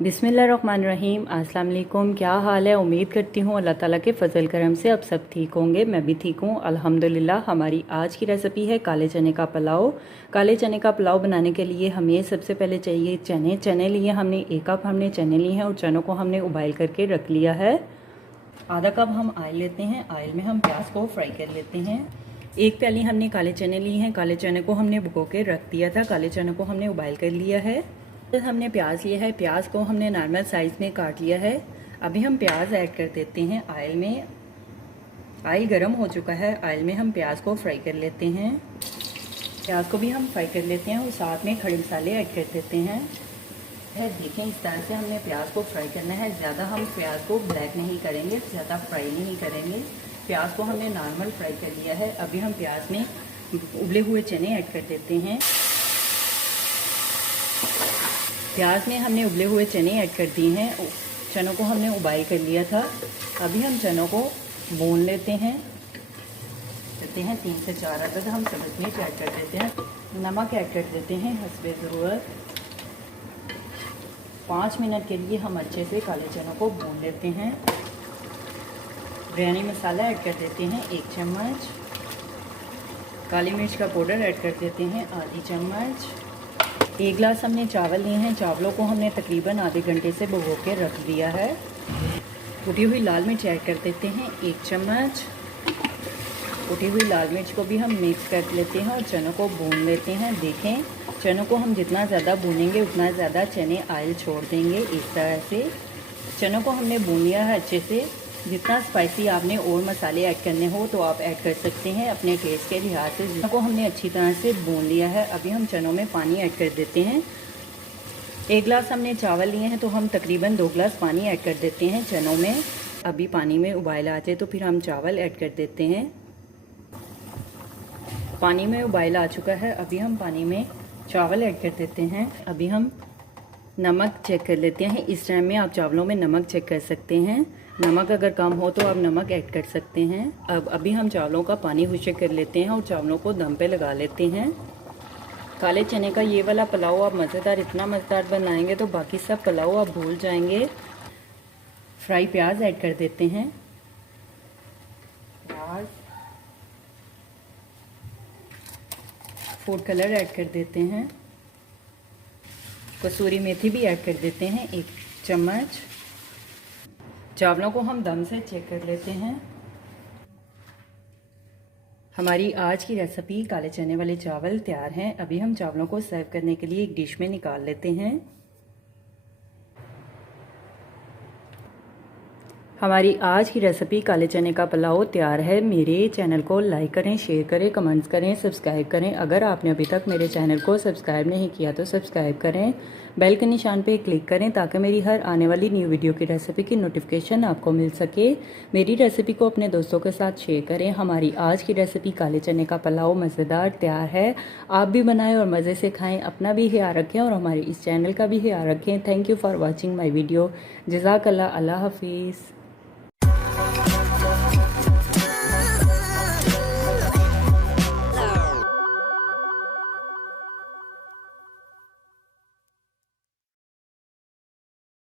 बिस्मिल्लाहिर्रहमानिर्रहीम। अस्सलाम वालेकुम। क्या हाल है? उम्मीद करती हूँ अल्लाह ताला के फ़ज़ल करम से आप सब ठीक होंगे। मैं भी ठीक हूँ अल्हम्दुलिल्लाह। हमारी आज की रेसिपी है काले चने का पुलाव। काले चने का पुलाव बनाने के लिए हमें सबसे पहले चाहिए चने लिए हमने 1 कप हमने चने लिए हैं और चनों को हमने उबाल करके रख लिया है। आधा कप हम ऑयल लेते हैं। ऑयल में हम प्याज को फ्राई कर लेते हैं। 1 प्याली हमने काले चने लिए हैं। काले चने को हमने भिगो के रख दिया था। काले चने को हमने उबाल कर लिया है। हमने प्याज लिया है। प्याज को हमने नॉर्मल साइज में काट लिया है। अभी हम प्याज ऐड कर देते हैं ऑयल में। ऑयल गर्म हो चुका है। ऑयल में हम प्याज को फ्राई कर लेते हैं। प्याज को भी हम फ्राई कर लेते हैं और साथ में खड़े मसाले ऐड कर देते हैं। देखें, इस तरह से हमने प्याज को फ्राई करना है। ज़्यादा हम प्याज को ब्लैक नहीं करेंगे, ज़्यादा फ्राई नहीं करेंगे। प्याज को हमने नॉर्मल फ्राई कर लिया है। अभी हम प्याज में उबले हुए चने ऐड कर देते हैं। प्याज में हमने उबले हुए चने ऐड कर दिए हैं। चनों को हमने उबाल कर लिया था। अभी हम चनों को भून लेते हैं। 3 से 4 अदद हम सब्ज़ मिर्च ऐड कर देते हैं। नमक ऐड कर देते हैं हस्बे ज़रूरत। 5 मिनट के लिए हम अच्छे से काले चनों को भून लेते हैं। बिरयानी मसाला ऐड कर देते हैं 1 चम्मच। काली मिर्च का पाउडर ऐड कर देते हैं आधी चम्मच। 1 गिलास हमने चावल लिए हैं। चावलों को हमने तकरीबन आधे घंटे से भिगो के रख दिया है। कुटी हुई लाल मिर्च ऐड कर देते हैं 1 चम्मच। कुटी हुई लाल मिर्च को भी हम मिक्स कर लेते हैं और चनों को भून लेते हैं। देखें, चनों को हम जितना ज़्यादा भूनेंगे उतना ज़्यादा चने ऑयल छोड़ देंगे। इस तरह से चनों को हमने भून लिया है अच्छे से। जितना स्पाइसी आपने और मसाले ऐड करने हो तो आप ऐड कर सकते हैं अपने टेस्ट के लिहाज से। चनों को हमने अच्छी तरह से भून लिया है। अभी हम चनों में पानी ऐड कर देते हैं। 1 गिलास हमने चावल लिए हैं तो हम तकरीबन 2 गिलास पानी ऐड कर देते हैं चनों में। अभी पानी में उबाल आ जाए तो फिर हम चावल ऐड कर देते हैं। पानी में उबाल आ चुका है। अभी हम पानी में चावल ऐड कर देते हैं। अभी हम नमक चेक कर लेते हैं। इस टाइम में आप चावलों में नमक चेक कर सकते हैं। नमक अगर कम हो तो आप नमक ऐड कर सकते हैं। अब अभी हम चावलों का पानी हुशे कर लेते हैं और चावलों को दम पे लगा लेते हैं। काले चने का ये वाला पुलाव आप मज़ेदार, इतना मज़ेदार बनाएंगे तो बाकी सब पुलाव आप भूल जाएंगे। फ्राई प्याज ऐड कर देते हैं। प्याज, फूड कलर ऐड कर देते हैं। कसूरी मेथी भी ऐड कर देते हैं 1 चम्मच। चावलों को हम दम से चेक कर लेते हैं। हमारी आज की रेसिपी काले चने वाले चावल तैयार हैं। अभी हम चावलों को सर्व करने के लिए एक डिश में निकाल लेते हैं। हमारी आज की रेसिपी काले चने का पुलाव तैयार है। मेरे चैनल को लाइक करें, शेयर करें, कमेंट्स करें, सब्सक्राइब करें। अगर आपने अभी तक मेरे चैनल को सब्सक्राइब नहीं किया तो सब्सक्राइब करें। बेल के निशान पे क्लिक करें ताकि मेरी हर आने वाली न्यू वीडियो की रेसिपी की नोटिफिकेशन आपको मिल सके। मेरी रेसिपी को अपने दोस्तों के साथ शेयर करें। हमारी आज की रेसिपी काले चने का पुलाव मज़ेदार तैयार है। आप भी बनाएं और मज़े से खाएं। अपना भी ख्याल रखें और हमारे इस चैनल का भी ख्याल रखें। Thank you for watching my video. जज़ाकल्लाह। अल्लाह हाफिज़।